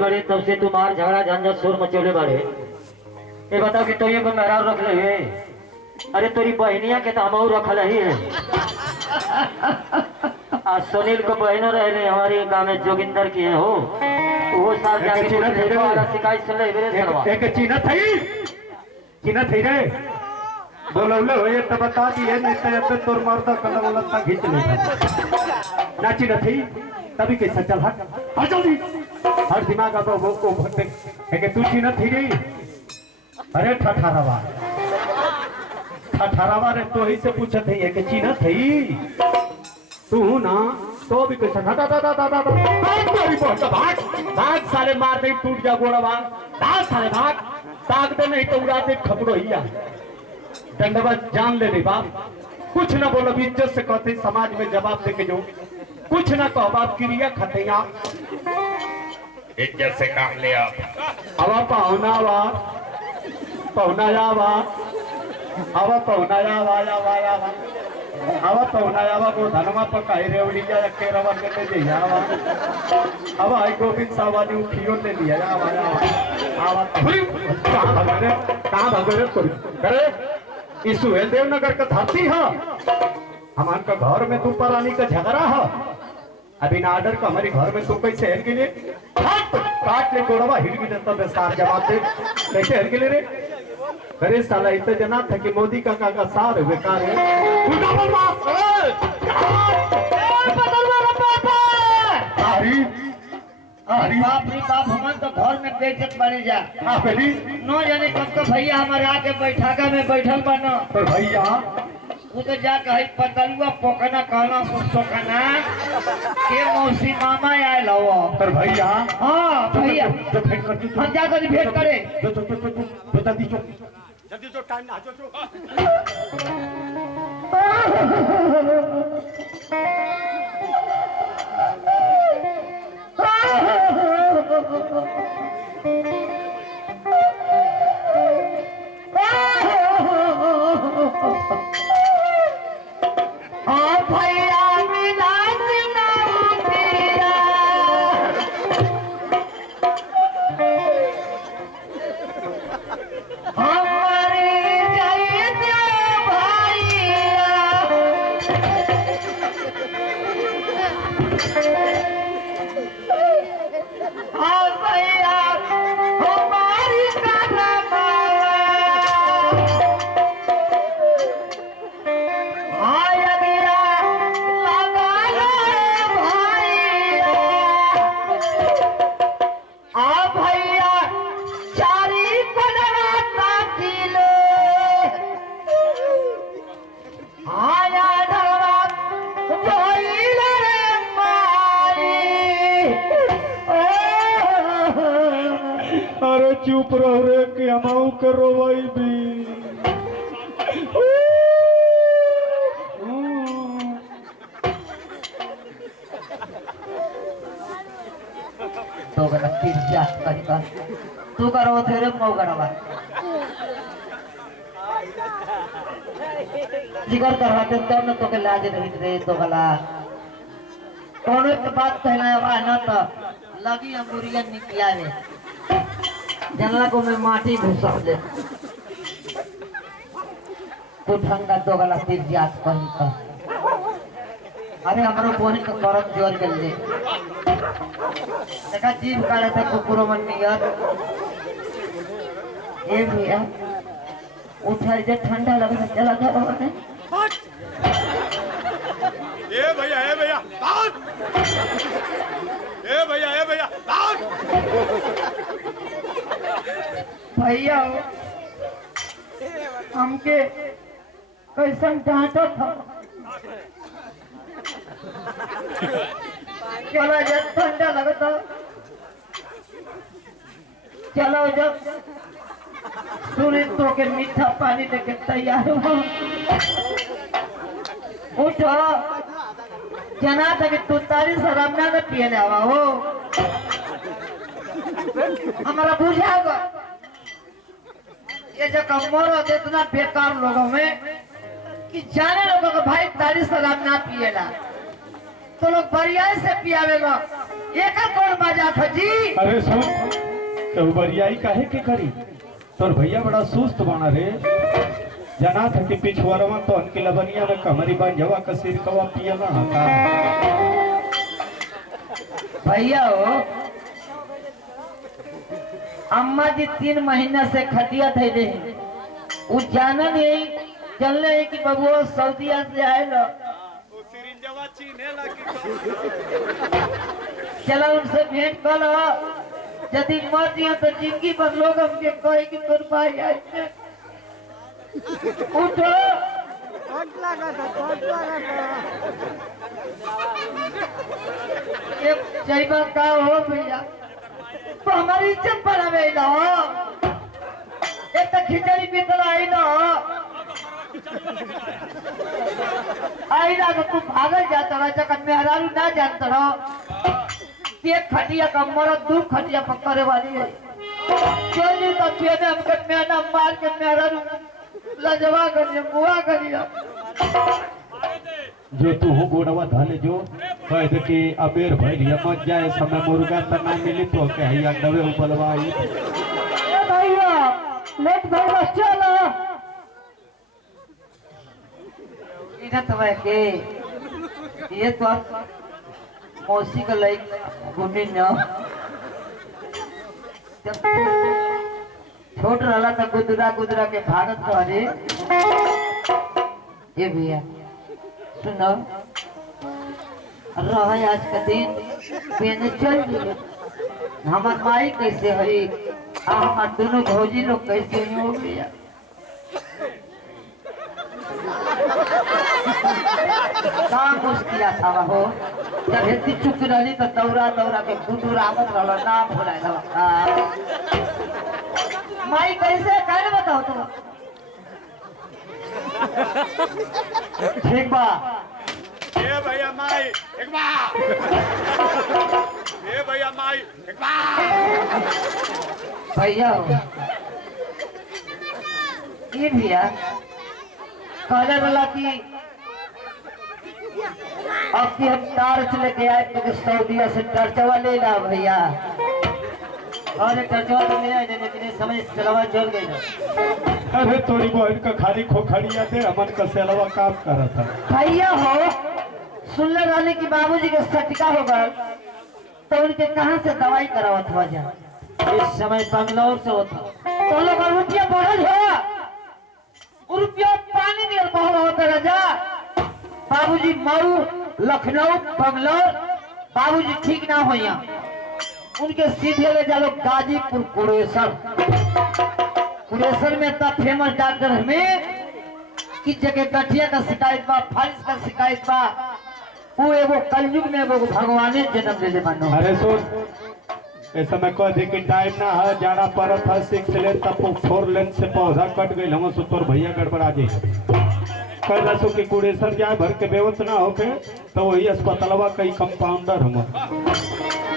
बड़े तब से तुम्हार झगड़ा झंझट शोर मचोले बड़े। ये बताओ कि तो ये को मेहरार रख ले है। अरे तोरी बहनिया के तो हम रखल ही है। आज सुनील को बहनों रहे हमारे गांव में जोगिंदर की है हो वो साल जाके शिकायत सुन ले एक चीना थई रे बोलौले होए त बता दी है नहीं तो तोर मर्दा कल बोलता खींच ले ना चीना थई तभी कैसा चल हट जल्दी हर दिमाग अब वो भटके है कि तू चीना थई रे अरे ठठारावा रे तो ही से पूछत है कि चीना थई तू ना तो भी कैसा भाग साले मार दे टूट जा गोड़ा भाग साले भाग दे नहीं तो उड़ा दे खपड़ो हिया दंडवा जान ले रे बाप कुछ ना बोलो इज्जत से कहते समाज में जवाब दे के जो कुछ ना कहो बाप क्रिया खते इज्जत से काम ले आप अब पहुना जावा अब पहुना जावा अब पहुना को धनमा पकाई रेवड़ी जा के रवा के ले जावा अब आई गोविंद सावानी उठियो ले लिया जावा आवा कहां भगरे करे इस सुहेल देवनगर का धरती है हमारे का घर में तू परानी का झगड़ा है अभी ना आर्डर का हमारे घर में तू कैसे हेल के लिए काट ले कोड़वा हिल भी देता बेसार जवाब दे कैसे हेल के लिए रे अरे साला इतना जना था कि मोदी का काका सार बेकार है अरे बाप रे बाप हमन तो घर में बेइज्जत बने जा नो जाने कब तो भैया हमारे आके बैठाका में बैठल बनो पर भैया वो तो जा कहे पतलुआ पोकना कहना सोकना के मौसी मामा आए लवा पर भैया हां भैया जो भेंट करती हम जा कर भेंट करे जो बता दी जो जल्दी जो टाइम ना जो अरे चुप रहो रे कि हम करो भाई भी तो गना पिज्जा करिका तू करो तेरे मौ करवा जिगर करवाते तब न तो के लाज नहीं रे तो गला कौन एक बात कहना है ना तो लगी अंगुरिया निकलावे जनला को मैं माटी घुसा दे तो ठंडा तो गला पिज्जा कहीं का अरे हमरो बोनी का करम जोर कर ले देखा जीव काढ़े थे कुकुरो मन नियर ये भैया उठा जे ठंडा लगे चला घर में ए भैया भैया हमके कैसन डांटो था चला जब ठंडा लगता चलो जब सूर्य तो के मीठा पानी देके तैयार हो उठो जना था कि तू तारी शराबना न पिए आवा हो हमारा बुझाओगा ये जो कमर होते इतना बेकार लोगों में कि जाने लोगों को भाई तारी शराब ना पिएला तो लोग बरियाई से पियावे लो। ये का कौन बाजा था जी? अरे सुन, तो बरियाई काहे के करी? तोर भैया बड़ा सुस्त बना रे। जना था कि पिछुआरवा तो अनके लबनिया में कमरी बंजवा का सिर कवा पियला का। भैया हो, अम्मा जी 3 महीना से खटिया थे दे। वो जानन यही चलने है कि बबुआ सऊदीया से आए लो। वो सिरिंजवा चीने लगी। चलो उनसे भेंट कर लो। यदि मर दिया तो जिंदगी भर लोग हमके कहे कि तोर भाई आए थे। उठो। ये जैबा का हो भैया, तो हमारी इज्जत बढ़ावे लो। एक तो खिचड़ी पीतल आई लो। आई ना तो तू भागल जाता रहा, जगह मेहरारू ना जानता रहो। एक खटिया का मरद 2 खटिया पकड़े वाली है। चली तो पेने हमके मेहना मार के मेहरारू लजवा करिए, मुआ करिए। जो तू हो गोड़वा धाले जो कह दे कि अबेर भइलिया मत जाए समय मुर्गा त ना मिली तो के हइया डबे उपलवाई। ए भैया लेट भैया चलो। इधर तो के ये तो मौसी का लाइक घूमी न। छोट रहा था गुदरा गुदरा के भागत रहे। ये भैया सुनो, रह आज का दिन पेने चल गए। हमार माई कैसे हई, हमार दोनों भौजी लोग कैसे हो गया। कुछ किया था हो, जब हेती चुप रही तो दौरा दौरा के गुदुरावत रहा ना भुला। माई कैसे कहने बताओ तो। ठीक बा। ए भैया माई एक बार। ए भैया माई एक बार। भैया हो, ये भैया कहने वाला कि अब की हम टार्च लेके आए तो सऊदीया से टर्चवा ले ला भैया। और टर्चवा तो मिला है, लेकिन इस समय सेलवा जल गई ना। अरे तोरी बहन का खाली खोखड़िया दे, हमन का सेलवा काम करत है। भैया हो, सुनले रहने की बाबूजी के सटका हो गए तो उनके कहाँ से दवाई करावत हुआ जा। इस समय बंगलौर से होता तो लोग रुपया बढ़ल हो, रुपया पानी में बढ़ल होता राजा। बाबूजी मऊ लखनऊ बंगलौर, बाबूजी ठीक ना हो यहाँ, उनके सीधे ले जाओ गाजीपुर कुरेसर। कुरेसर में इतना फेमस डॉक्टर हमें कि जगह गठिया का शिकायत बा, फारिश का शिकायत बा, वो एगो कलयुग में एगो भगवाने जन्म ले मानो। अरे सुन, इस समय कह दे कि टाइम ना है, जाना पड़त है 6 लेन तक 4 लेन से पौधा कट गई। हम सो तोर भैया गड़बड़ा जाए। कहला सो कि कुड़ेसर जाए भर के बेवत ना होके तो वही अस्पतालवा कई कंपाउंडर हम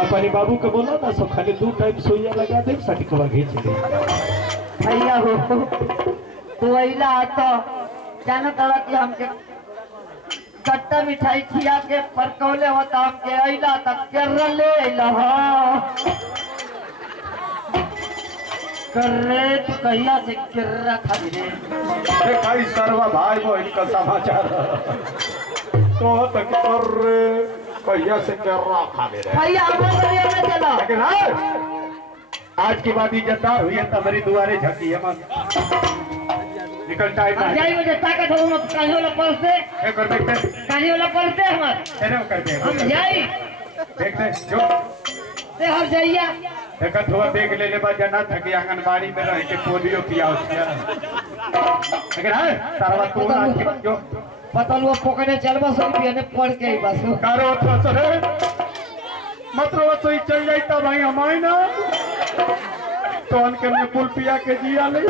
अपनी बाबू के बोला ना सो खाली 2 टाइम सुइया लगा दे, सटिकवा घींच दे। भैया हो तो अइला तो जाना तड़ा कि हमके कट्टा मिठाई खिया के परकौले होता, हमके अइला तक केरल ले अइला। करे तो कहिया से किर्रा खा रे। कई सर्वा भाई बहन का समाचार तो तक कर कहिया से कर्रा खा ले रहे। भैया अपने करिए में चलो। लेकिन हाँ, आज के बाद इज्जतदार हुई है तो मेरी दुआरे झकी है मत निकल टाइम ना जाई मुझे ताकत हो मत काहे वाला पल से ए कर देखते काहे वाला पल से हमर एने कर दे हम जाई देखते जो से हर जाइया देखत हुआ देख ले बाद जना थकी आंगनबाड़ी में रह के पोलियो पियाओ छिया। लेकिन हां सारा तू आज के जो पतल वो पकड़े चलबा सो पियने पड़ के आई बस कारो तो सरे मतलब वो सोई चल जाई त भाई हमाई ना तो अनके में पुल पिया के जिया ले